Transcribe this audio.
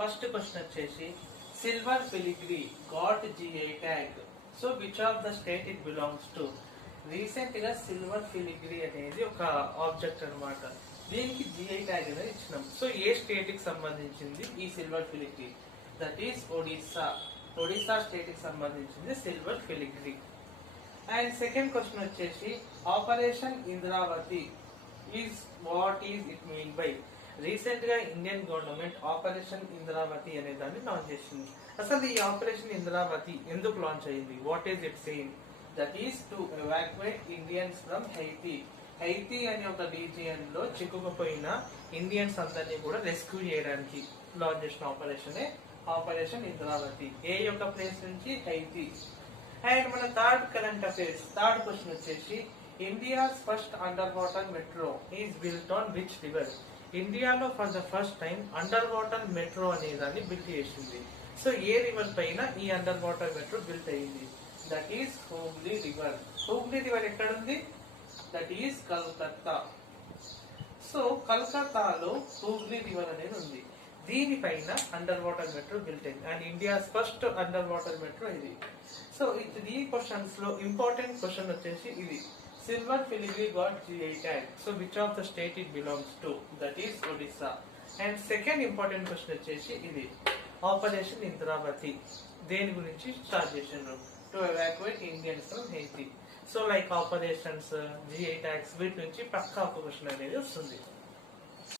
First question వచ్చేసి silver filigree got GI tag. So which of the state it belongs to? Recent గా silver filigree అనేది ఒక object అన్నమాట. దీనికి GI tag అనేది ఇచ్చినాం. సో ఏ స్టేట్ కి సంబంధించింది ఈ silver filigree? That is Odisha. Odisha state కి సంబంధించింది silver filigree. And second question వచ్చేసి operation Indravati is what is it mean by? Recent గా ఇండియన్ గవర్నమెంట్ ఆపరేషన్ ఇంద్రావతి అనే దాన్ని లాంచ్ చేసింది. అసలు ఈ ఆపరేషన్ ఇంద్రావతి ఎందుకు లాంచ్ అయింది? What is it same? That is to evacuate Indians from Haiti. Haiti అనే ఒక రీజియన్ లో చిక్కుకుపోయిన ఇండియన్స్ అందరినీ కూడా రెస్క్యూ చేయడానికి లాంచ్ చేసిన ఆపరేషన్ ఇంద్రావతి. ఏ యొక్క ప్లేస్ నుంచి? హైతీ. అండ్ మన third current affairs third question వచ్చేసి India's first underwater metro is built on which river? ఇండియాలో for the first time underwater metro అనే దాన్ని బిల్డ్ చేసింది. సో ఏ రివర్ పైన ఈ అండర్ వాటర్ మెట్రో బిల్ట్ అయింది? That is Hooghly river. Hooghly river ఎక్కడ ఉంది? That is Calcutta. సో కల్కత్తాలో హూగ్లీ రివర్ అనేది ఉంది. దీనిపైన అండర్ వాటర్ మెట్రో బిల్ట్ అయింది. And India's first underwater metro ఇది. సో ఈ క్వశ్చన్స్ లో ఇంపార్టెంట్ క్వశ్చన్ వచ్చేసి ఇది. Silver filigree got GI tag. So which of the state it belongs to? That is Odisha. And second important question వచ్చేసి ఇది operation Indravati దేని గురించి start చేసిండ్రు? To evacuate Indians from Haiti. So like operations, GI tags వీటి నుంచి పక్కా ఒక question అనేది వస్తుంది.